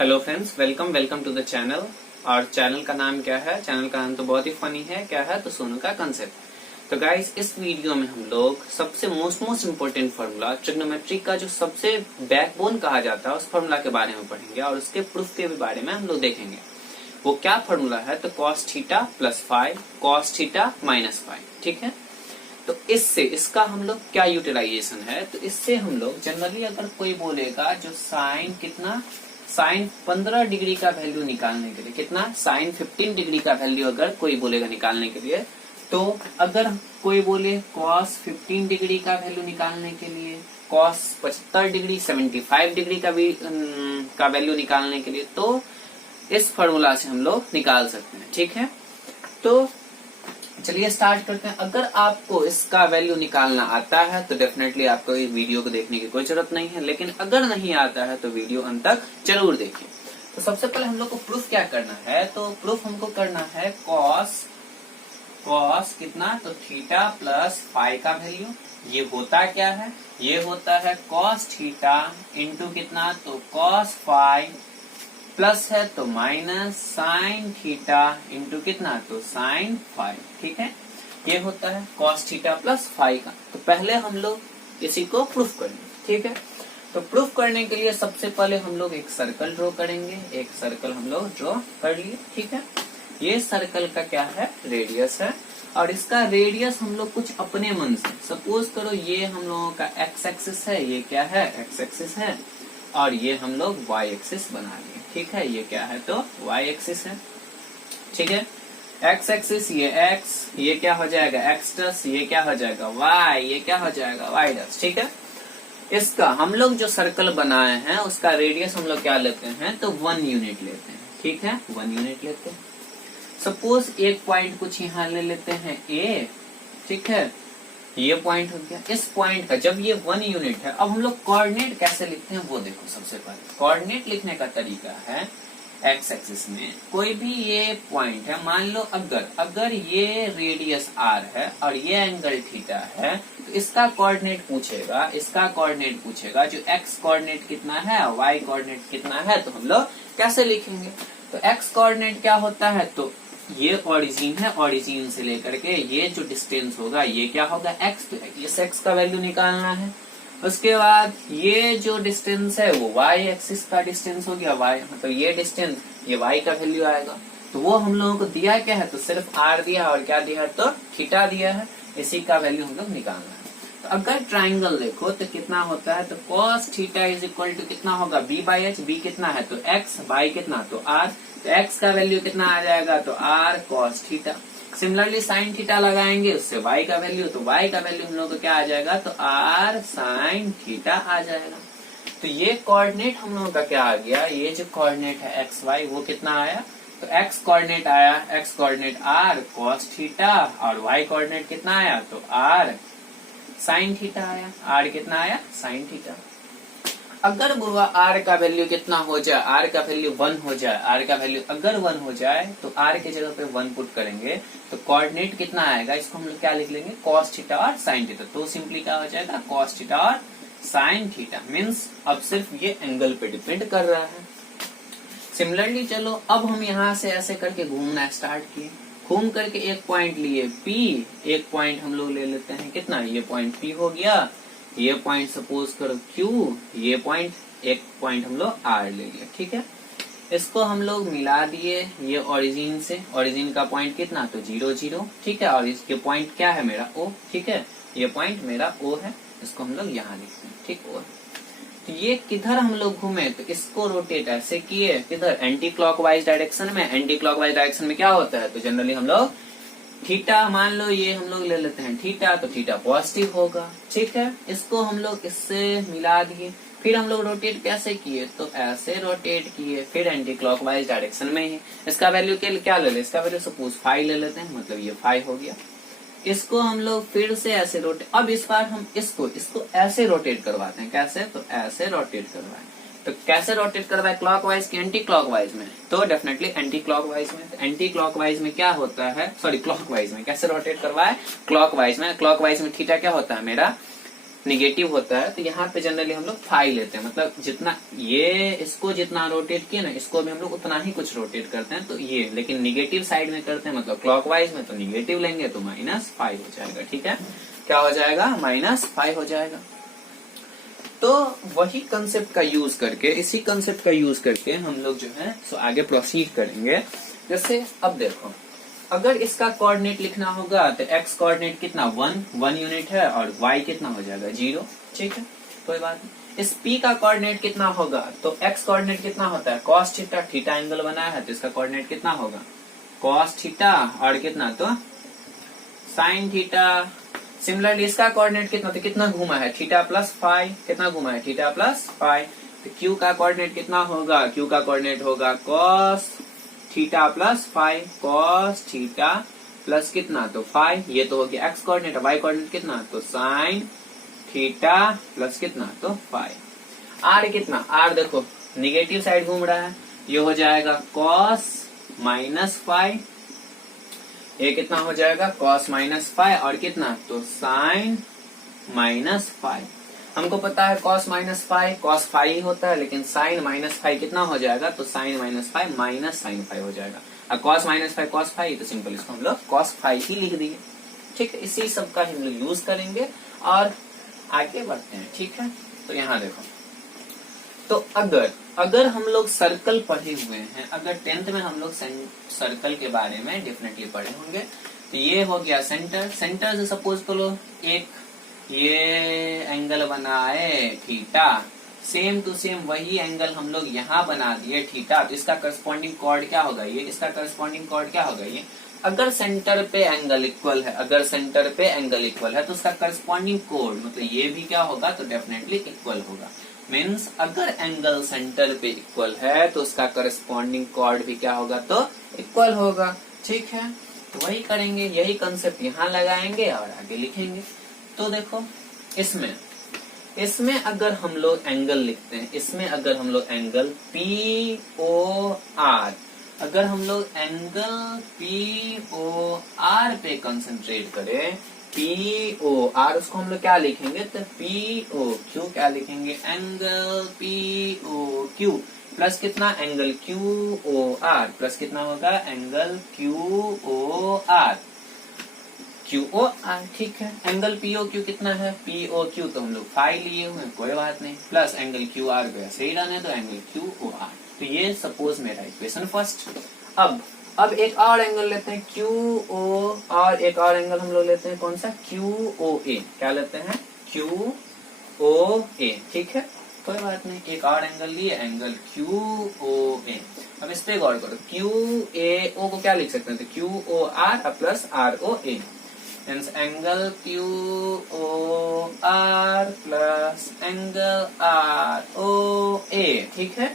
Hello friends, welcome to the channel. और channel का नाम क्या है? चैनल का नाम तो बहुत ही फनी है। क्या है? तो सोनू का कंसेप्ट। तो गाइस, इस वीडियो में हम लोग सबसे मोस्ट इम्पोर्टेंट फॉर्मूला, ट्रिग्नोमेट्री का जो सबसे बैकबोन कहा जाता है, उस फॉर्मूला के बारे में पढ़ेंगे और उसके प्रूफ के भी बारे में हम लोग देखेंगे। वो क्या फॉर्मूला है? तो cos theta plus five cos theta minus five. ठीक है, तो इससे इसका हम लोग क्या यूटिलाइजेशन है? तो इससे हम लोग जनरली अगर कोई बोलेगा जो साइन 15 डिग्री का वैल्यू निकालने के लिए, कितना साइन 15 डिग्री का वैल्यू अगर कोई बोलेगा निकालने के लिए, तो अगर कोई बोले कॉस 15 डिग्री का वैल्यू निकालने के लिए, कॉस 75 डिग्री 75 डिग्री का वैल्यू निकालने के लिए, तो इस फॉर्मूला से हम लोग निकाल सकते हैं। ठीक है, तो चलिए स्टार्ट करते हैं। अगर आपको इसका वैल्यू निकालना आता है तो डेफिनेटली आपको इस वीडियो को देखने की कोई जरूरत नहीं है, लेकिन अगर नहीं आता है तो वीडियो अंत तक जरूर देखिए। तो सबसे पहले हम लोग को प्रूफ क्या करना है? तो प्रूफ हमको करना है कॉस कितना, तो थीटा प्लस फाइव का वैल्यू। ये होता क्या है? ये होता है कॉस थीटा इंटू कितना, तो कॉस फाइव, प्लस है तो माइनस साइन थीटा इंटू कितना, तो साइन फाइव। ठीक है, ये होता है कॉस थीटा प्लस फाइव का। तो पहले हम लोग इसी को प्रूफ करेंगे। ठीक है, तो प्रूफ करने के लिए सबसे पहले हम लोग एक सर्कल ड्रॉ करेंगे। एक सर्कल हम लोग ड्रॉ कर लिए। ठीक है, ये सर्कल का क्या है? रेडियस है। और इसका रेडियस हम लोग कुछ अपने मन से, सपोज करो ये हम लोगों का एक्स एक्सिस है, ये क्या है? एक्स एक्सिस है। और ये हम लोग वाई एक्सिस बना लिए। ठीक है, ये क्या है? तो वाई एक्सिस है। ठीक है, एक्स एक्सिस ये एक्स, ये क्या हो जाएगा? एक्स डस, ये क्या हो जाएगा? वाई, ये क्या हो जाएगा? वाई डस। ठीक है, इसका हम लोग जो सर्कल बनाए हैं उसका रेडियस हम लोग क्या लेते हैं? तो 1 यूनिट लेते हैं। ठीक है, 1 यूनिट लेते हैं। सपोज एक पॉइंट कुछ यहाँ ले लेते हैं ए। ठीक है, ये पॉइंट हो गया। इस पॉइंट का जब ये 1 यूनिट है, अब हम लोग कोऑर्डिनेट कैसे लिखते हैं वो देखो। सबसे पहले कोऑर्डिनेट लिखने का तरीका है, एक्स एक्सिस में कोई भी ये पॉइंट है, मान लो अगर ये रेडियस आर है और ये एंगल थीटा है, तो इसका कोऑर्डिनेट पूछेगा जो एक्स कोऑर्डिनेट कितना है, वाई कोऑर्डिनेट कितना है, तो हम लोग कैसे लिखेंगे? तो एक्स कोऑर्डिनेट क्या होता है? तो ये ओरिजिन है, ओरिजिन से लेकर के ये जो डिस्टेंस होगा ये क्या होगा? एक्स। तो इस एक्स का वैल्यू निकालना है। उसके बाद ये जो डिस्टेंस है वो वाई एक्सिस का डिस्टेंस हो गया, वाई तो ये डिस्टेंस, ये वाई का वैल्यू आएगा। तो वो हम लोगों को दिया क्या है? तो सिर्फ आर दिया और क्या दिया है? तो थीटा दिया है। इसी का वैल्यू हम लोग निकालना है। तो अगर ट्राइंगल देखो तो कितना होता है? तो cos theta is equal to कितना होगा? B by H. बी कितना है? तो एक्स। बाई कितना? तो आर। तो एक्स का वैल्यू कितना आ जाएगा? तो R cos theta. Similarly sine theta लगाएंगे, उससे वाई का वैल्यू, तो वाई का वैल्यू हम लोग को क्या आ जाएगा? तो आर साइन थीटा आ जाएगा। तो ये कोऑर्डिनेट हम लोगों का क्या आ गया? ये जो कोऑर्डिनेट है एक्स वाई, वो कितना आया? तो एक्स कोऑर्डिनेट आया, X coordinate R cos theta, और वाई कोऑर्डिनेट कितना आया? तो आर साइन थीटा आया। आर कितना आया? Sine theta. अगर गुरुआ आर का वैल्यू कितना हो जाए? आर का वैल्यू 1 हो जाए। आर का वैल्यू अगर 1 हो जाए तो आर के जगह पे 1 पुट करेंगे तो कोऑर्डिनेट कितना आएगा? इसको हम लोग क्या लिख लेंगे? कॉस थीटा और साइन थीटा। तो सिंपली क्या हो जाएगा? कॉस थीटा और साइन थीटा। मीन्स अब सिर्फ ये एंगल पे डिपेंड कर रहा है। सिमिलरली चलो अब हम यहाँ से ऐसे करके घूमना स्टार्ट किए। घूम करके एक पॉइंट लिए पी, एक पॉइंट हम लोग ले लेते हैं कितना? ये पॉइंट पी हो गया, ये पॉइंट सपोज करो क्यू, ये पॉइंट, एक पॉइंट हम लोग आर ले लिया। ठीक है, इसको हम लोग मिला दिए ये ओरिजिन से। ओरिजिन का पॉइंट कितना? तो 0 0। ठीक है, और इसके पॉइंट क्या है? मेरा ओ। ठीक है, ये पॉइंट मेरा ओ है, इसको हम लोग यहाँ लिखते हैं। ठीक, ओ। तो ये किधर हम लोग घूमे? तो इसको रोटेट ऐसे किए, किधर? एंटी क्लॉकवाइज डायरेक्शन में। एंटी क्लॉकवाइज डायरेक्शन में क्या होता है? तो जनरली हम लोग थीटा, मान लो ये हम लोग ले लेते हैं थीटा, तो थीटा पॉजिटिव होगा। ठीक है, इसको हम लोग इससे मिला दिए। फिर हम लोग रोटेट कैसे किए? तो ऐसे रोटेट किए, फिर एंटी क्लॉकवाइज डायरेक्शन में ही। इसका वैल्यू क्या ले ले? इसका वैल्यू सपोज 5 ले लेते हैं, मतलब ये 5 हो गया। इसको हम लोग फिर से ऐसे रोटेट, अब इस बार हम इसको ऐसे रोटेट करवाते हैं। कैसे? तो ऐसे रोटेट करवाएं। तो कैसे रोटेट करवाए? क्लॉकवाइज की एंटी क्लॉकवाइज में? तो डेफिनेटली एंटी क्लॉकवाइज में। तो एंटी क्लॉकवाइज में क्या होता है? सॉरी, क्लॉकवाइज में। कैसे रोटेट करवाए? क्लॉकवाइज में। क्लॉकवाइज में थीटा क्या होता है मेरा? निगेटिव होता है तो यहाँ पे जनरली हम लोग फाई लेते हैं, मतलब जितना ये इसको जितना रोटेट किए ना इसको भी हम लोग उतना ही कुछ रोटेट करते हैं, तो ये लेकिन निगेटिव साइड में करते हैं मतलब क्लॉकवाइज में, तो निगेटिव लेंगे तो -5 हो जाएगा। ठीक है, क्या हो जाएगा, -5 हो जाएगा। तो वही कंसेप्ट का यूज करके, इसी कंसेप्ट का यूज करके हम लोग जो है सो आगे प्रोसीड करेंगे। जैसे अब देखो, अगर इसका कोऑर्डिनेट लिखना होगा तो x कोऑर्डिनेट कितना 1 यूनिट है और y कितना हो जाएगा 0। ठीक है, कोई बात नहीं। इस p का कोऑर्डिनेट कितना होगा, तो x कोऑर्डिनेट कितना होता है cos थीटा, थीटा एंगल बनाया है तो इसका कोऑर्डिनेट कितना होगा cos थीटा और कितना तो sin थीटा। सिमिलरली इसका कोऑर्डिनेट कितना, तो कितना घूमा है थीटा प्लस फाई, कितना घूमा है थीटा प्लस फाई। तो q का कोऑर्डिनेट कितना होगा, q का कोऑर्डिनेट होगा cos theta plus phi, cos theta plus कितना तो फाई, ये तो हो गया x कोऑर्डिनेट। y कोऑर्डिनेट कितना तो sin थीटा प्लस कितना तो फाई। r कितना, r देखो निगेटिव साइड घूम रहा है, ये हो जाएगा cos माइनस फाई, ये कितना हो जाएगा cos माइनस फाई और कितना तो sin माइनस फाई। हमको पता है cos minus phi cos phi होता है, लेकिन sin माइनस फाई कितना हो जाएगा तो sin minus phi minus sin phi हो जाएगा। और cos minus phi cos phi, तो सिंपल इसको हम लोग cos फाई ही लिख दिए। ठीक है, इसी सब का हम लोग यूज करेंगे और आगे बढ़ते हैं। ठीक है, तो यहाँ देखो, तो अगर हम लोग सर्कल पढ़े हुए हैं, अगर 10th में हम लोग सर्कल के बारे में डेफिनेटली पढ़े होंगे, तो ये हो गया सेंटर। सेंटर से सपोज करो एक ये एंगल बनाए थीटा, सेम टू सेम वही एंगल हम लोग यहाँ बना दिए थीटा, तो इसका करस्पॉन्डिंग कॉर्ड क्या होगा ये, इसका करस्पॉन्डिंग कॉर्ड क्या होगा ये। अगर सेंटर पे एंगल इक्वल है, अगर सेंटर पे एंगल इक्वल है तो उसका करस्पॉन्डिंग कोड मतलब ये भी क्या होगा तो डेफिनेटली इक्वल होगा। मीन्स अगर एंगल सेंटर पे इक्वल है तो उसका करस्पॉन्डिंग कॉर्ड भी क्या होगा तो इक्वल होगा। ठीक है, तो वही करेंगे, यही कंसेप्ट यहाँ लगाएंगे और आगे लिखेंगे। तो देखो इसमें अगर हम लोग एंगल लिखते हैं, इसमें अगर हम लोग एंगल POR, अगर हम लोग एंगल POR पे कंसंट्रेट करें, POR उसको हम लोग क्या लिखेंगे तो POQ, क्या लिखेंगे एंगल POQ प्लस कितना एंगल QOR प्लस कितना होगा एंगल QOR। ठीक है, एंगल POQ कितना है, POQ तो हम लोग फाई लिए हुए हैं, कोई बात नहीं, प्लस एंगल QR को ऐसे ही रहने दो एंगल QOR। तो ये सपोज मेरा इक्वेशन फर्स्ट। अब एक और एंगल लेते हैं QO, और एक और एंगल हम लोग लेते हैं कौन सा QOA, क्या लेते हैं QOA। ठीक है, कोई बात नहीं, एक और एंगल लिए एंगल QOA। अब इस पे गौर करो, QAO को क्या लिख सकते हैं तो QOR plus ROA, angle QOR plus angle ROA। ठीक है,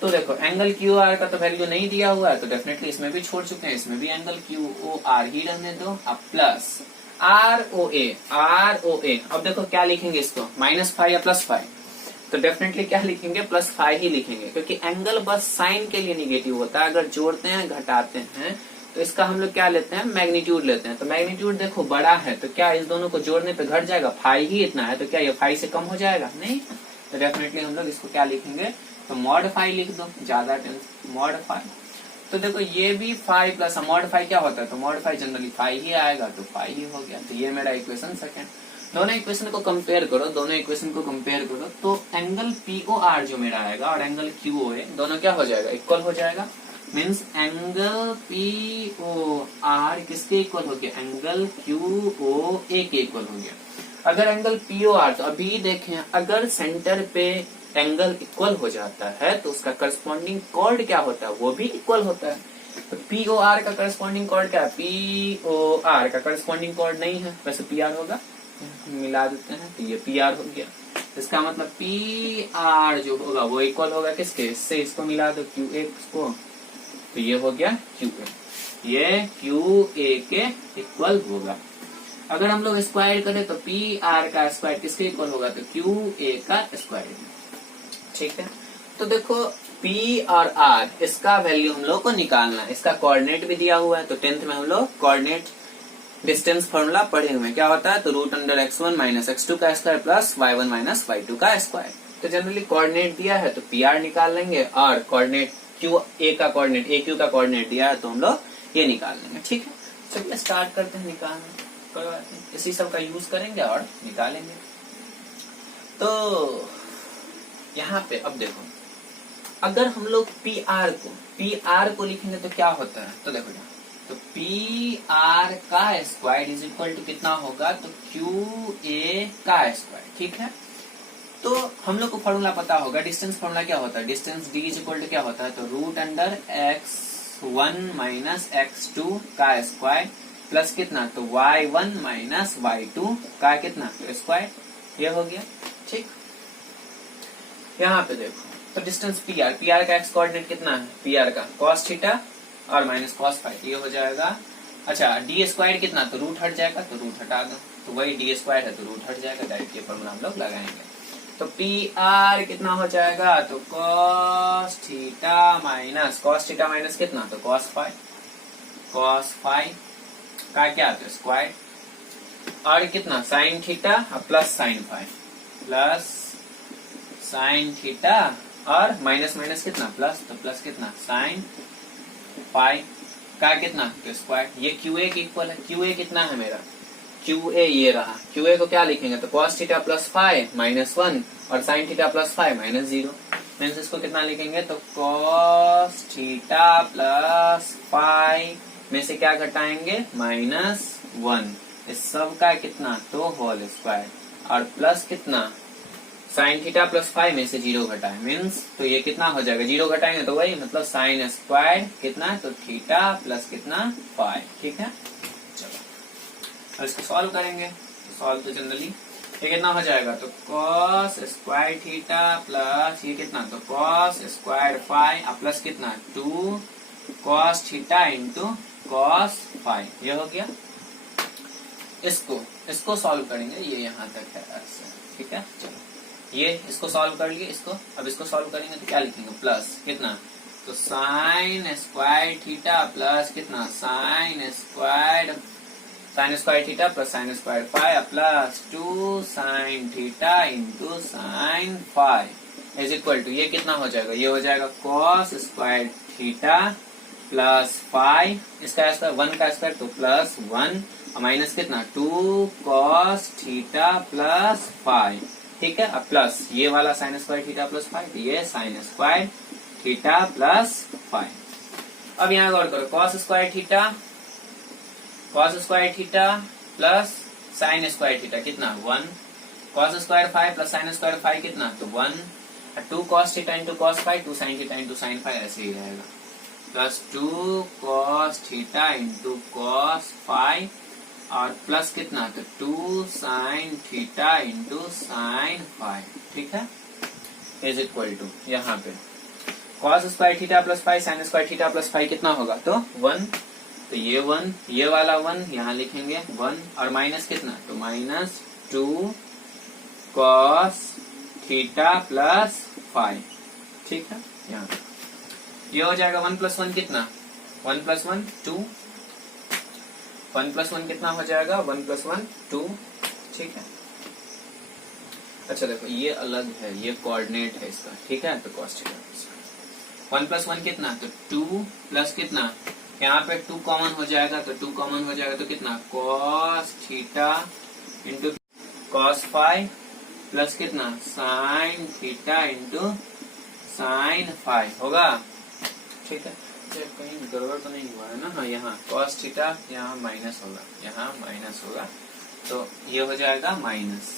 तो देखो एंगल QR का तो वैल्यू नहीं दिया हुआ है तो डेफिनेटली इसमें भी छोड़ चुके हैं, इसमें भी एंगल QOR ही रहने दो। अब प्लस ROA। अब देखो क्या लिखेंगे इसको -5 या +5, तो डेफिनेटली क्या लिखेंगे +5 ही लिखेंगे, क्योंकि एंगल बस साइन के लिए निगेटिव होता है। अगर जोड़ते हैं घटाते हैं तो इसका हम लोग क्या लेते हैं मैग्नीट्यूड लेते हैं। तो मैग्नीट्यूड देखो बड़ा है तो क्या इस दोनों को जोड़ने पे घट जाएगा, फाई ही इतना है तो क्या ये फाई से कम हो जाएगा, नहीं। तो डेफिनेटली हम लोग इसको क्या लिखेंगे तो मॉड फाई लिख दो, ज्यादा मॉड फाई। तो देखो ये भी फाई प्लस मॉड फाई क्या होता है तो मॉड फाई जनरली फाई ही आएगा, तो फाई ही हो गया। तो ये मेरा इक्वेशन सेकंड। दोनों इक्वेशन को कंपेयर करो, तो एंगल POR जो मेरा आएगा और एंगल QOA दोनों क्या हो जाएगा इक्वल हो जाएगा। मीन्स एंगल POR किसके इक्वल हो गया, एंगल QOA के इक्वल हो गया। अगर एंगल POR, तो अभी देखें अगर सेंटर पे एंगल इक्वल हो जाता है तो उसका करस्पॉन्डिंग कॉर्ड क्या होता है वो भी इक्वल होता है। तो POR का करस्पॉन्डिंग कॉर्ड क्या है, POR का करस्पॉन्डिंग कॉर्ड नहीं है, वैसे PR होगा, मिला देते हैं तो ये PR हो गया। इसका मतलब PR जो होगा वो इक्वल होगा किसके, इससे इसको मिला दो QA को, तो ये हो गया QA, ये QA के इक्वल होगा। अगर हम लोग स्क्वायर करें तो PR का स्क्वायर किसके इक्वल होगा तो QA का स्क्वायर। ठीक है, तो देखो P और R इसका वैल्यू हम लोग को निकालना है, इसका कोऑर्डिनेट भी दिया हुआ है। तो 10th में हम लोग कोऑर्डिनेट डिस्टेंस फॉर्मूला पढ़े हुए क्या होता है, तो root under x1 minus x2 का square plus y1 minus y2 का स्क्वायर। तो जनरली कोऑर्डिनेट दिया है तो pr निकाल लेंगे, और कोऑर्डिनेट क्यू ए का कोऑर्डिनेट ए क्यू का कोऑर्डिनेट दिया है तो हम लोग ये निकाल लेंगे। ठीक है, चलिए स्टार्ट करते हैं निकालना, कोई बात नहीं, इसी सब का यूज करेंगे और निकालेंगे। तो यहाँ पे अब देखो, अगर हम लोग पी आर को लिखेंगे तो क्या होता है, तो देखो यहाँ, तो पी आर का स्क्वायर इज इक्वल टू कितना होगा, तो क्यू ए का स्क्वायर। ठीक है, तो हम लोग को फॉर्मूला पता होगा, डिस्टेंस फॉर्मूला क्या होता है, distance D is equal to क्या होता है, तो root under x1 minus x2 का स्क्वायर प्लस कितना, तो y1 माइनस y2 का कितना, तो स्क्वायर। ये हो गया। ठीक, यहाँ पे देखो, तो डिस्टेंस पी आर का एक्स कोऑर्डिनेट कितना है, पी आर का cos थीटा और माइनस cos फाइव, ये हो जाएगा। अच्छा, डी स्क्वायर कितना, तो रूट हट जाएगा, तो रूट हटा दो, तो वही डी स्क्वायर है तो रूट हट जाएगा, डायरेक्ट ये फॉर्मूला हम लोग लगाएंगे। तो पी आर कितना हो जाएगा, तो cos थीटा माइनस कितना, तो cos फाइव का क्या, तो स्क्वायर, और कितना sine theta plus sign five, plus sine theta और माइनस माइनस कितना प्लस, तो प्लस कितना साइन फाइव का कितना, तो स्क्वायर। ये क्यू ए के इक्वल है, क्यू ए कितना है मेरा, क्यू ए ये रहा, क्यू ए को क्या लिखेंगे, तो cos theta plus five minus 1 और sign theta plus 5 minus 0, means इसको कितना लिखेंगे, तो cos थीटा प्लस 5 में से क्या घटाएंगे, माइनस 1, इस सब का कितना, तो होल स्क्वायर, और प्लस कितना साइन थीटा प्लस 5 में से 0 घटाए, मीन्स तो ये कितना हो जाएगा, 0 घटाएंगे तो वही मतलब साइन स्क्वायर कितना, तो थीटा प्लस कितना 5। ठीक है, चलो अब इसको सॉल्व करेंगे, तो सॉल्व तो जनरली ये कितना हो जाएगा, तो cos स्क्वायर थीटा प्लस ये कितना, तो cos स्क्वायर 5 प्लस कितना 2 cos थीटा इंटू cos 5, ये हो गया। इसको सॉल्व करेंगे, ये यहाँ तक है ऐसे। ठीक है, चलो ये इसको सॉल्व कर लिए, अब इसको सॉल्व करेंगे तो क्या लिखेंगे, प्लस कितना, तो साइन स्क्वायर थीटा प्लस कितना sine square theta plus sine square 5 plus 2 sine theta into sine 5 is equal to, ये कितना हो जाएगा, ये हो जाएगा cos स्क्वायर थीटा प्लस 5, इसका स्क्वायर 1 का स्क्वायर तो प्लस 1 और माइनस कितना 2 cos थीटा प्लस 5। ठीक है, अब प्लस ये वाला साइन स्क्वायर थीटा प्लस 5, ये साइन स्क्वायर थीटा प्लस 5। अब यहाँ गौर करो, cos square theta plus sine square theta कितना 1, cos square 5 plus sine square 5 कितना, तो 1, 2 cos theta into cos 5, 2 sine theta into sine 5 ऐसे ही रहेगा, plus 2 cos theta into cos 5 और प्लस कितना, तो 2 साइन थीटा इंटू साइन 5। ठीक है, इज इक्वल टू यहाँ पे cos square theta plus 5 sign square theta plus 5 कितना होगा, तो 1, तो ये 1 ये वाला 1 यहाँ लिखेंगे 1 और माइनस कितना, तो माइनस 2 cos थीटा प्लस 5। ठीक है, यहाँ ये हो जाएगा 1 प्लस 1 कितना, 1 प्लस 1 2, 1 प्लस 1 कितना हो जाएगा, 1 प्लस 1 2। ठीक है, अच्छा देखो ये अलग है, ये कोऑर्डिनेट है इसका। ठीक है, तो cos थीटा 1 प्लस 1 कितना, तो 2 प्लस कितना, यहाँ पे 2 कॉमन हो जाएगा, तो 2 कॉमन हो जाएगा तो कितना cos theta into cos 5 plus कितना साइन थीटा इंटू साइन 5 होगा। ठीक है, कहीं गड़बड़ तो नहीं हुआ है ना, हाँ यहाँ cos थीटा यहाँ माइनस होगा, यहाँ माइनस होगा, तो ये हो जाएगा माइनस,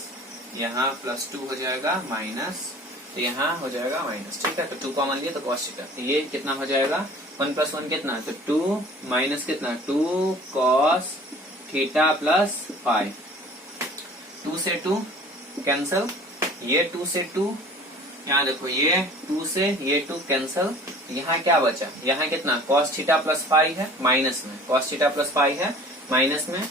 यहाँ प्लस 2 हो जाएगा माइनस, तो यहाँ हो जाएगा माइनस। ठीक है, तो 2 कॉमन लिए तो cos थीटा, तो ये कितना हो जाएगा 1 प्लस 1 कितना, तो 2 माइनस कितना 2 cos थीटा प्लस 5, 2 से 2 कैंसल, ये 2 से 2, यहाँ देखो ये 2 से ये 2 कैंसल, यहाँ क्या बचा, यहाँ कितना cos थीटा प्लस 5 है माइनस में, cos थीटा प्लस 5 है माइनस में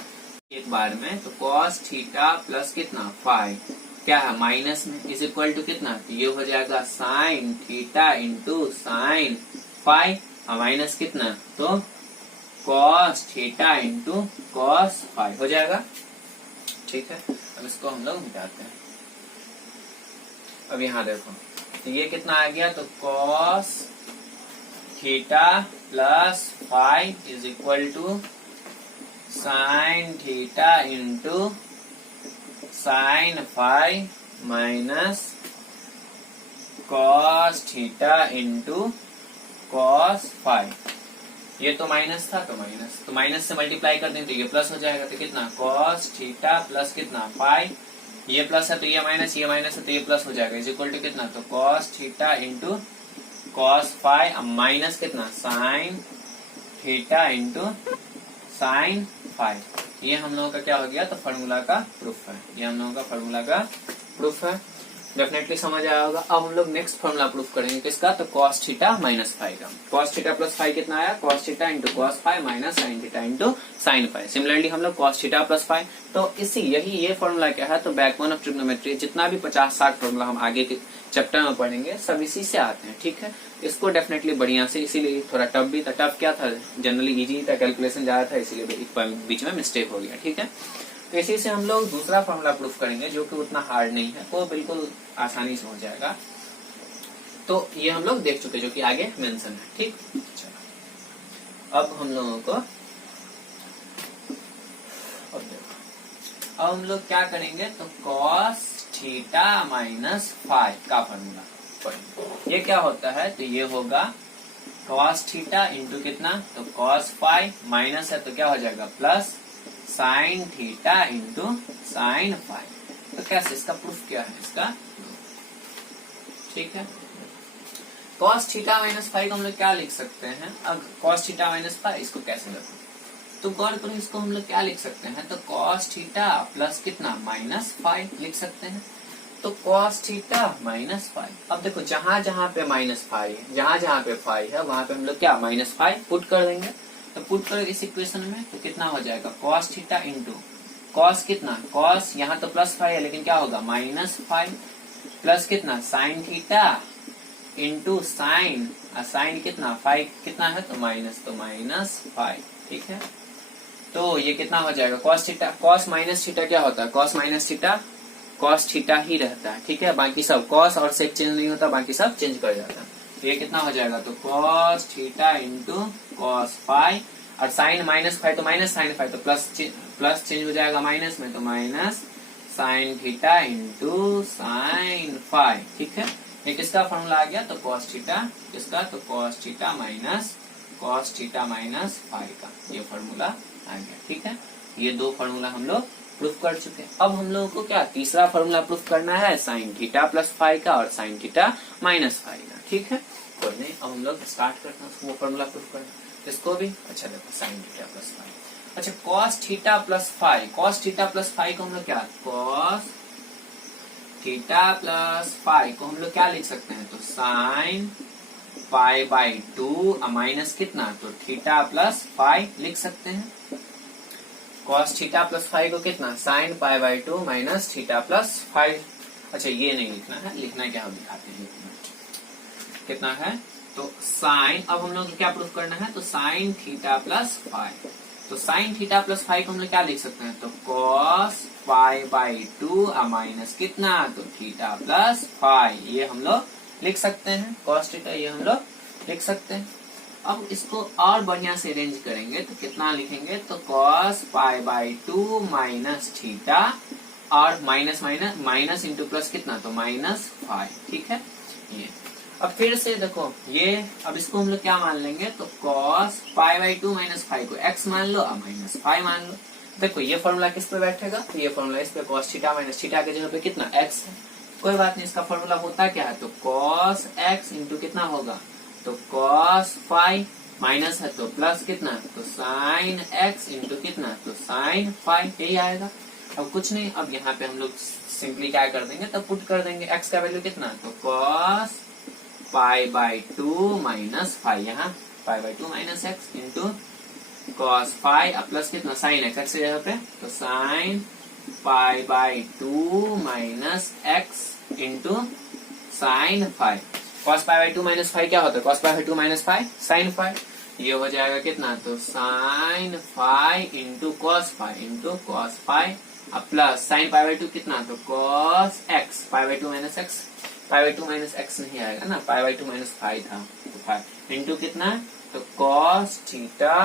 एक बार में, तो cos थीटा प्लस कितना 5 क्या है माइनस में, इज इक्वल टू कितना, तो ये हो जाएगा साइन थीटा इंटू साइन 5 और माइनस कितना, तो cos theta into cos five हो जाएगा। ठीक है, अब इसको हम लोग मिटाते हैं। अब यहाँ देखो, तो ये कितना आ गया, तो cos theta plus five is equal to sine theta into sine five minus cos theta into cos five. ये तो माइनस था, तो माइनस से मल्टीप्लाई कर दें तो ये प्लस हो जाएगा। तो कितना, कॉस थीटा प्लस कितना फाइव, ये प्लस है तो ये माइनस है तो ये प्लस हो जाएगा, इज इक्वल टू कितना, तो cos theta into cos five minus कितना, sine theta into sine five. ये हम लोगों का क्या हो गया, तो फार्मूला का प्रूफ है। ये हम लोगों का फार्मूला का प्रूफ है, डेफिनेटली समझ आया होगा। अब हम लोग नेक्स्ट फार्मूला प्रूफ करेंगे किसका, तो कॉस थीटा माइनस फाइव का। कॉस थीटा प्लस फाइव कितना आया, cos theta into cos five minus sine theta into sine five. Similarly हम लोग कॉस थीटा प्लस फाइव, तो ये फार्मूला क्या है, तो बैकबोन ऑफ ट्रिग्नोमेट्री, जितना भी 50-60 फार्मूला हम आगे के चैप्टर में पढ़ेंगे सब इसी से आते हैं। ठीक है, इसको डेफिनेटली बढ़िया से, इसीलिए थोड़ा टफ भी था। टफ क्या था, जनरली इजी था, कैलकुलेशन ज्यादा था, इसीलिए बीच में मिस्टेक हो गया। ठीक है, तो इसी से हम लोग दूसरा फॉर्मूला प्रूफ करेंगे जो कि उतना हार्ड नहीं है, वो बिल्कुल आसानी से हो जाएगा। तो ये हम लोग देख चुके जो कि आगे मेंशन है। ठीक, चलो अब हम लोगों को अब हम लोग क्या करेंगे, तो कॉस थीटा माइनस फाइव का फॉर्मूला पढ़ेंगे। ये क्या होता है, तो ये होगा कॉस थीटा इंटू कितना, तो कॉस फाइव माइनस है तो क्या हो जाएगा, plus sign theta into sine five. तो कैसे, इसका प्रूफ क्या है, इसका ठीक है। कॉस थीटा माइनस फाइव को हम लोग क्या लिख सकते हैं, अब कॉस थीटा माइनस फाइव इसको कैसे लिखो, तो गौर करो, इसको हम लोग क्या लिख सकते हैं, तो कॉस थीटा प्लस कितना माइनस फाइव लिख सकते हैं। तो कॉस थीटा माइनस फाइव, अब देखो जहां जहां पे माइनस फाइव है, जहां जहां पे फाइव है वहां पे हम लोग क्या माइनस फाइव पुट कर देंगे। तो पुट करो इस इक्वेशन में, तो कितना हो जाएगा, कॉस थीटा इंटू कॉस कितना, कॉस यहाँ तो प्लस फाइव है लेकिन क्या होगा माइनस फाइव, प्लस कितना sine theta into sine, sine कितना फाइव कितना है तो माइनस फाइव। ठीक है, तो ये कितना हो जाएगा, cos theta, cos minus theta क्या होता है, cos minus theta cos theta ही रहता है। ठीक है, बाकी सब कॉस और सेक चेंज नहीं होता, बाकी सब चेंज कर जाता है। तो ये कितना हो जाएगा, तो cos theta into cos five, और साइन माइनस फाइव तो माइनस साइन फाइव, तो प्लस चेंज हो जाएगा माइनस में, तो minus sine theta into sine five. ठीक है, ये किसका फॉर्मूला आ गया, तो कॉस थीटा, किसका, तो कॉस थीटा माइनस फाइव का ये फॉर्मूला आ गया। ठीक है, ये दो फॉर्मूला हम लोग प्रूफ कर चुके हैं। अब हम लोगों को क्या तीसरा फॉर्मूला प्रूफ करना है, साइन थीटा प्लस फाइव का और साइन थीटा माइनस फाइव का। ठीक है, कोई नहीं, अब हम लोग स्टार्ट करते हैं वो फॉर्मूला प्रूफ करना इसको भी। अच्छा देखो, साइन थीटा प्लस फाइव, अच्छा cos theta plus five, cos theta plus five को हम लोग क्या, कॉस थीटा प्लस फाइव को हम लोग क्या लिख सकते हैं, तो sine pi by two minus कितना, तो थीटा प्लस फाइव लिख सकते हैं। कॉस थीटा प्लस फाइव को कितना, sine pi by two minus theta plus five. अच्छा ये नहीं लिखना है, लिखना क्या हम दिखाते हैं, कितना है, तो साइन, अब हम लोग क्या प्रूफ करना है, तो साइन थीटा प्लस फाइव, तो साइन थीटा प्लस फाइव को हम लोग क्या लिख सकते हैं, तो cos pi by two minus कितना, तो थीटा प्लस फाइव, ये हम लोग लिख सकते हैं। कॉस थीटा ये हम लोग लिख सकते हैं। अब इसको और बढ़िया से अरेंज करेंगे तो कितना लिखेंगे, तो cos pi by two minus theta, और माइनस इंटू प्लस कितना, तो माइनस फाइव। ठीक है, ये अब फिर से देखो, ये अब इसको हम लोग क्या मान लेंगे, तो cos pi by two minus five को एक्स मान लो और माइनस फाइव मान लो। देखो ये फॉर्मूला किस पे बैठेगा, तो ये फॉर्मूला इस पे कॉस थीटा माइनस थीटा के जगह पे कितना एक्स है, कोई बात नहीं, इसका फॉर्मूला होता क्या है, तो कॉस एक्स इंटू कितना होगा, तो कॉस फाइव, माइनस है तो प्लस कितना, तो साइन एक्स इंटू कितना, तो साइन फाइव, यही आएगा। अब कुछ नहीं, अब यहाँ पे हम लोग सिंपली क्या कर देंगे, तो पुट कर देंगे एक्स का वैल्यू कितना, तो cos pi by two minus five, यहाँ pi by two minus x into cos five plus कितना साइन एक्स, एक्स की जगह पे, तो sine pi by two minus x into sine five. Cos pi by two minus five क्या होता है, cos pi by two minus five sine five. ये हो जाएगा कितना, तो sine phi into cos phi अब प्लस साइन पाई बाई 2 कितना, तो cos x pi by 2 minus x, pi by 2 minus x नहीं आएगा ना, पाई बाई 2 माइनस फाई था, तो फाई इंटू कितना, तो cos theta,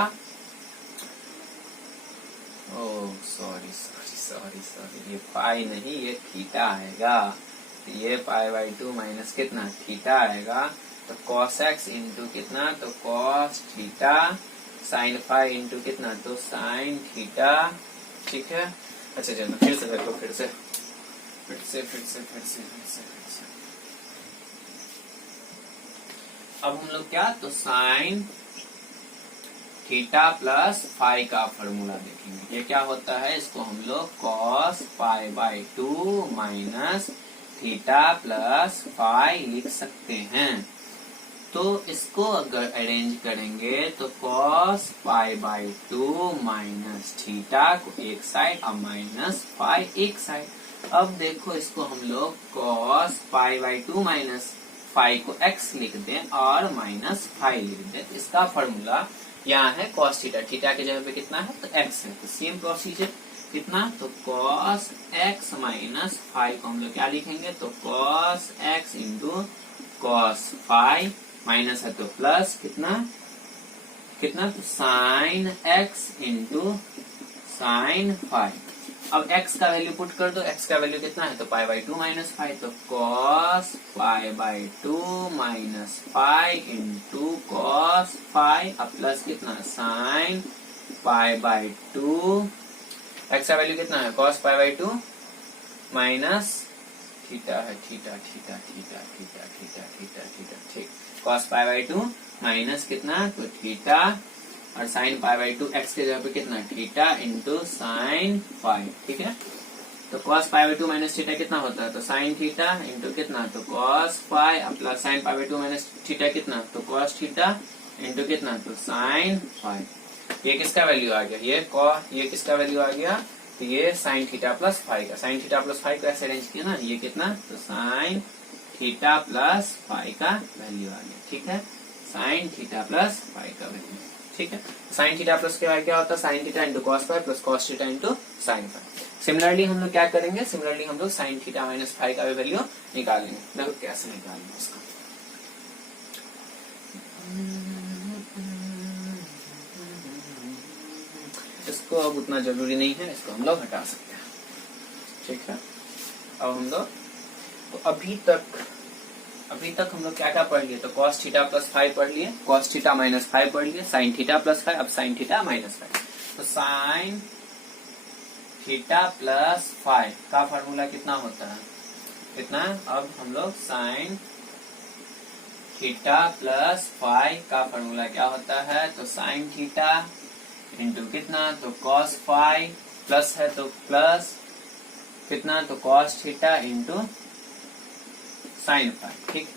oh sorry sorry sorry sorry, ये पाई नहीं ये थीटा आएगा, तो ये पाई बाई 2 माइनस कितना थीटा आएगा, तो कॉस एक्स इंटू कितना, तो cos theta sine phi into कितना, तो साइन थीटा। ठीक है, अच्छा चलो फिर से देखो, फिर से अब हम लोग क्या, तो साइन थीटा प्लस फाई का फॉर्मूला देखेंगे। ये क्या होता है, इसको हम लोग cos pi by 2 minus theta plus phi लिख सकते हैं। तो इसको अगर अरेंज करेंगे तो cos pi by 2 minus theta को एक साइड और माइनस फाई एक साइड। अब देखो इसको हम लोग cos pi by 2 minus phi को एक्स लिख दें और माइनस फाई लिख दें, तो इसका फॉर्मूला यहाँ है कॉस थीटा, थीटा के जगह पे कितना है, तो एक्स है, तो सेम प्रोसीजर कितना, तो कॉस एक्स माइनस फाई को हम लोग क्या लिखेंगे, तो cos x into cos phi, minus है तो प्लस कितना तो sine x into sine phi. अब x का वैल्यू पुट कर दो, x का वैल्यू कितना है, तो पाई बाई 2 माइनस फाई, तो cos pi by 2 minus phi into cos phi अब प्लस कितना साइन पाई बाई 2, x का वैल्यू कितना है, cos pi by 2 minus theta है, theta theta theta theta theta theta theta, ठीक, कॉस पाई बाई 2 माइनस कितना, तो थीटा और साइन पाई बाई 2 एक्स के जगह पे कितना थीटा इंटू साइन फाई। ठीक है, तो cos pi by 2 minus theta कितना होता है, तो साइन थीटा इंटू कितना, तो cos phi plus sine pi by 2 minus theta कितना, तो कॉस थीटा इंटू कितना, तो साइन फाई। ये किसका वैल्यू आ गया, ये किसका वैल्यू आ गया, तो ये साइन थीटा प्लस फाई का, साइन थीटा प्लस फाई को ऐसे अरेंज किया ना, ये कितना, तो साइन थीटा प्लस फाई का वैल्यू आ गया। ठीक है, साइन थीटा प्लस फाई का वैल्यू। ठीक है, साइन थीटा प्लस के बाद क्या होता है, sine theta into cos phi plus cos theta into sine phi. Similarly हम लोग क्या करेंगे, सिमिलरली हम लोग साइन थीटा माइनस फाई का भी वैल्यू निकालेंगे। देखो कैसे निकालेंगे उसका, इसको अब उतना जरूरी नहीं है, इसको हम लोग हटा सकते हैं। ठीक है, अब हम लोग तो अभी तक हम लोग क्या क्या पढ़ लिए, तो कॉस थीटा प्लस फाइव पढ़ लिए, कॉस थीटा माइनस फाइव पढ़ लिए, साइन थीटा प्लस फाइव, अब साइन थीटा माइनस फाइव। तो साइन थीटा प्लस फाइव का फॉर्मूला कितना होता है, कितना, अब हम लोग साइन थीटा प्लस फाइव का फॉर्मूला क्या होता है, तो साइन थीटा इंटू कितना, तो कॉस फाइव प्लस है तो प्लस कितना, तो cos theta into sine five. ठीक,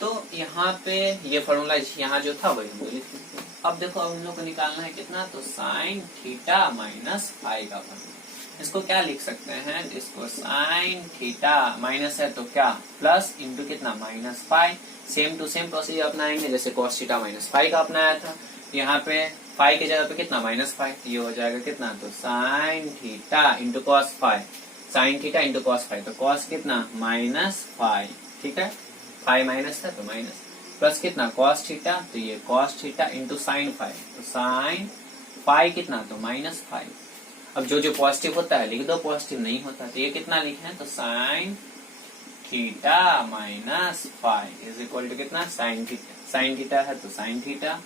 तो यहाँ पे ये फॉर्मूला यहाँ जो था वही हम लोग लिख लेंगे। अब देखो अब हम लोग को निकालना है कितना, तो साइन थीटा माइनस फाइव का फॉर्मूला। इसको क्या लिख सकते हैं, इसको साइन थीटा माइनस है तो क्या प्लस इंटू कितना minus five, same to same procedure अपनाएंगे जैसे कॉस थीटा माइनस फाइव का अपनाया था। यहाँ पे फाइव की जगह पे कितना माइनस फाइव, ये हो जाएगा कितना, तो sine theta into cos five, sign theta into cos five, तो कॉस कितना माइनस फाइव। ठीक है, फाइव माइनस है तो माइनस, प्लस कितना कॉस थीटा, तो ये cos theta into sine five, तो साइन फाइव कितना, तो माइनस फाइव। अब जो पॉजिटिव होता है लिख दो, पॉजिटिव नहीं होता तो ये कितना लिखे, तो sine theta minus five is equal to कितना, साइन थीटा, साइन थीटा है तो sine theta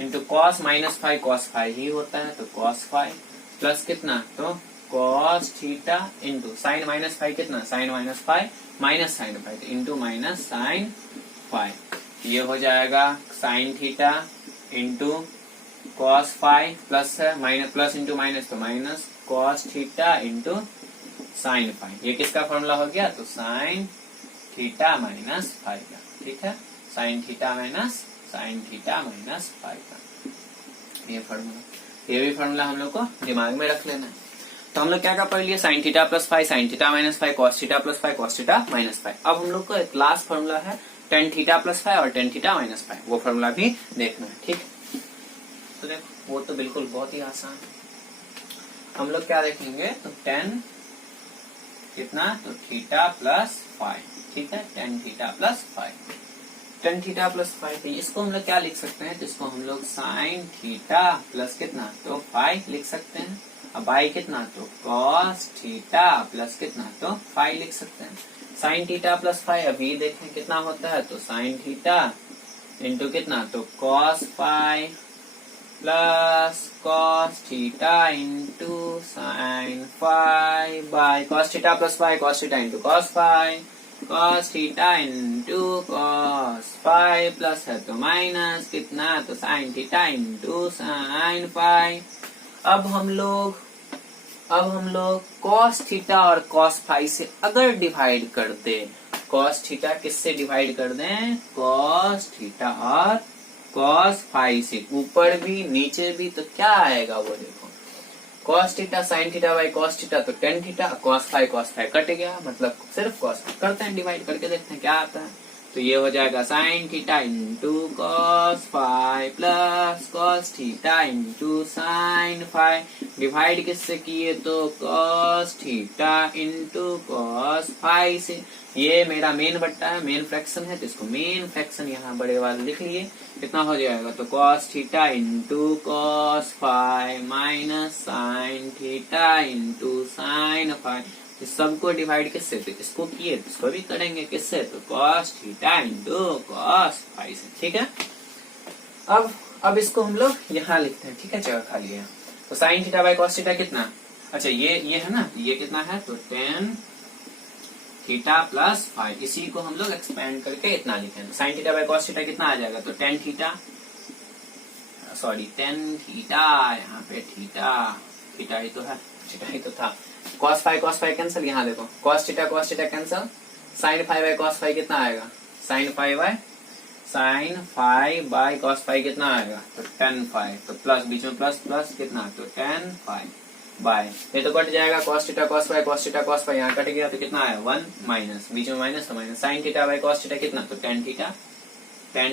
into cos minus five, cos five ही होता है तो कॉस फाइव, प्लस कितना, तो cos theta into sine minus five कितना, sine minus five minus sine five into minus sine five, ये हो जाएगा sine theta into cos five plus है माइनस, प्लस इंटू माइनस तो minus cos theta into sine five. ये किसका formula हो गया, तो साइन थीटा माइनस फाइव का। ठीक है, साइन थीटा माइनस फाइव का ये फॉर्मूला, ये भी फॉर्मूला हम लोग को दिमाग में रख लेना है। तो हम लोग क्या क्या पढ़ लिए, sign theta plus five, sign theta minus five, cos theta plus five, cos theta minus five. अब हम लोग को एक लास्ट फॉर्मूला है टेन थीटा प्लस फाइव और टेन थीटा माइनस फाइव, वो फॉर्मूला भी देखना है। ठीक, तो देखो वो तो बिल्कुल बहुत ही आसान है। हम लोग क्या देखेंगे, तो टेन कितना, तो थीटा प्लस फाइव। ठीक है, tan theta plus five, tan theta plus five. इसको हम लोग क्या लिख सकते हैं, तो इसको हम लोग साइन थीटा प्लस कितना, तो फाइव लिख सकते हैं। अब बाई कितना, तो कॉस थीटा प्लस कितना, तो फाइव लिख सकते हैं। साइन थीटा प्लस फाइव अभी देखें कितना होता है, तो साइन थीटा इंटू कितना, तो cos five plus cos theta into sine five by cos theta plus five, cos theta into cos five, cos theta into cos five plus है तो माइनस कितना, तो sine theta into sine five. अब हम लोग cos theta और cos five से अगर डिवाइड कर दे, कॉस थीटा किससे डिवाइड कर दें, कॉस थीटा और कॉस फाइव से, ऊपर भी नीचे भी, तो क्या आएगा वो देखो, cos theta sine theta by cos theta तो tan theta, cos five cut गया, मतलब सिर्फ कॉस फाइव। करते हैं डिवाइड करके देखते हैं क्या आता है, तो ये हो जाएगा sine theta into cos five plus cos theta into sine five, divide किससे किए, तो cos theta into cos five से। ये मेरा मेन बट्टा है, मेन फ्रैक्शन है, तो इसको मेन फ्रैक्शन यहाँ बड़े वाले लिख लिए। कितना हो जाएगा, तो cos theta into cos five minus sine theta into sine five. इस सबको डिवाइड किससे, तो इसको किए तो इसको भी करेंगे किससे, तो cos theta into cos five से। ठीक है, अब इसको हम लोग यहाँ लिखते हैं। ठीक है, जगह खाली है, तो sine theta by cos theta कितना, अच्छा ये है ना, ये कितना है, तो टेन थीटा प्लस फाइव। इसी को हम लोग एक्सपेंड करके इतना लिखेंगे। Sign theta by cos theta कितना आ जाएगा, तो tan theta, sorry tan theta, यहाँ पे थीटा ही तो है, थीटा ही तो था। कॉस फाइव कैंसिल, यहाँ देखो cos theta cancel, sine five by cos five कितना आएगा, sine five by cos five कितना आएगा, तो टेन फाइव, तो प्लस बीच में प्लस कितना, तो टेन फाइव बाय, ये तो कट जाएगा कॉस थीटा कॉस फाइव यहाँ कट गया, तो कितना आया वन माइनस, बीच में माइनस तो minus, sine theta by cos theta कितना, तो टेन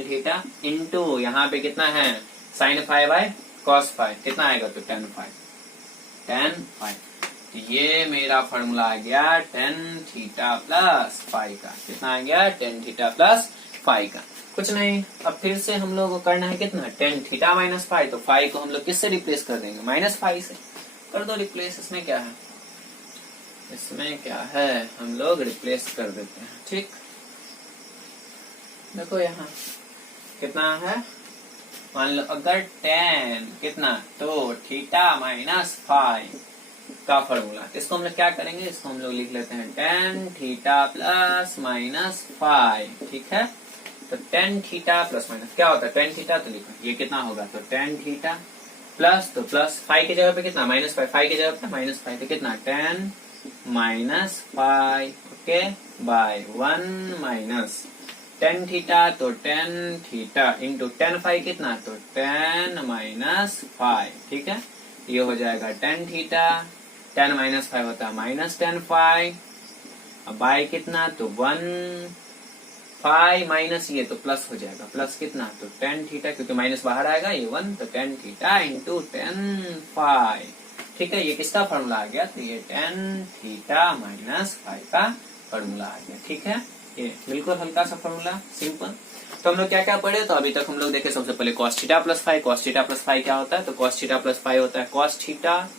थीटा इंटू यहाँ पे कितना है, sine five by cos five कितना आएगा, तो टेन फाइव। ये मेरा फॉर्मूला आ गया टेन थीटा प्लस फाइव का। कितना आ गया, टेन थीटा प्लस फाइव का। कुछ नहीं, अब फिर से हम लोग को करना है कितना, टेन थीटा माइनस फाइव, तो फाइव को हम लोग किससे रिप्लेस कर देंगे, माइनस फाइव से कर दो रिप्लेस। इसमें क्या है, हम लोग रिप्लेस कर देते हैं। ठीक, देखो यहाँ कितना है, मान लो अगर टेन कितना, तो थीटा माइनस फाइव का फॉर्मूला, इसको हम लोग क्या करेंगे, इसको हम लोग लिख लेते हैं tan theta plus minus five. ठीक है, तो टेन थीटा प्लस माइनस क्या होता है, टेन थीटा, तो लिखो ये कितना होगा, तो टेन थीटा प्लस, तो प्लस फाइव की जगह पे कितना, माइनस फाइव की जगह पे माइनस फाइव, तो कितना tan minus five, okay, by one minus tan theta, तो tan theta into tan five कितना, तो टेन माइनस फाइव। ठीक है, ये हो जाएगा tan theta, ten minus five होता है माइनस टेन फाइव, अब बाय कितना, तो वन फाइव माइनस ये तो प्लस हो जाएगा, प्लस कितना, तो टेन थीटा, क्योंकि माइनस बाहर आएगा, ये वन, तो tan theta into tan five. ठीक है, ये किसका फॉर्मूला आ गया, तो ये टेन थीटा माइनस फाइव का फॉर्मूला आ गया। ठीक है, ये बिल्कुल हल्का सा फॉर्मूला, सिंपल। तो हम लोग क्या क्या पढ़े, तो अभी तक हम लोग देखे सबसे पहले cos theta plus five. Cos theta plus five क्या होता है, तो कॉस थीटा प्लस फाइव होता है cos theta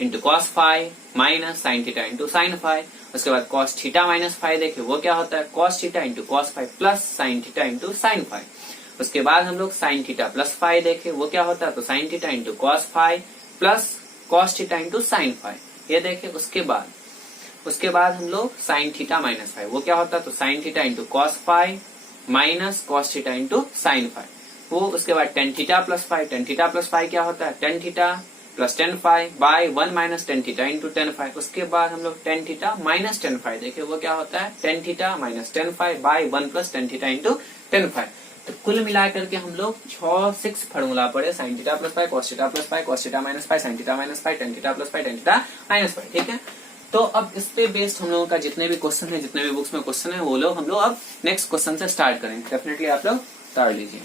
into cos five minus sine theta into sine five. उसके बाद कॉस थीटा माइनस फाइव देखे, वो क्या होता है, cos theta into cos five plus sign theta into sine five. उसके बाद हम लोग साइन थीटा प्लस फाइव देखे, वो क्या होता है, तो sine theta into cos five plus cos theta into sine five, ये देखे। उसके बाद हम लोग साइन थीटा माइनस फाइव, वो क्या होता है, तो sine theta into cos five minus cos theta into sine five. वो उसके बाद टेन थीटा प्लस फाइव क्या होता है, tan theta plus ten five by one minus tan theta into tan five. उसके बाद हम लोग tan theta minus ten five देखे, वो क्या होता है, tan theta minus ten five by one plus ten theta into tan five. तो कुल मिलाकर के हम लोग 6 फॉर्मूला पढ़े, sign theta plus five, cos theta plus five, cos theta minus five, sign theta minus five, tan theta plus five, tan theta minus five. ठीक है, तो अब इस पे बेस्ड हम लोगों का जितने भी क्वेश्चन है, जितने भी बुक्स में क्वेश्चन है, वो लोग हम लोग अब नेक्स्ट क्वेश्चन से स्टार्ट करेंगे। डेफिनेटली आप लोग पढ़ लीजिए।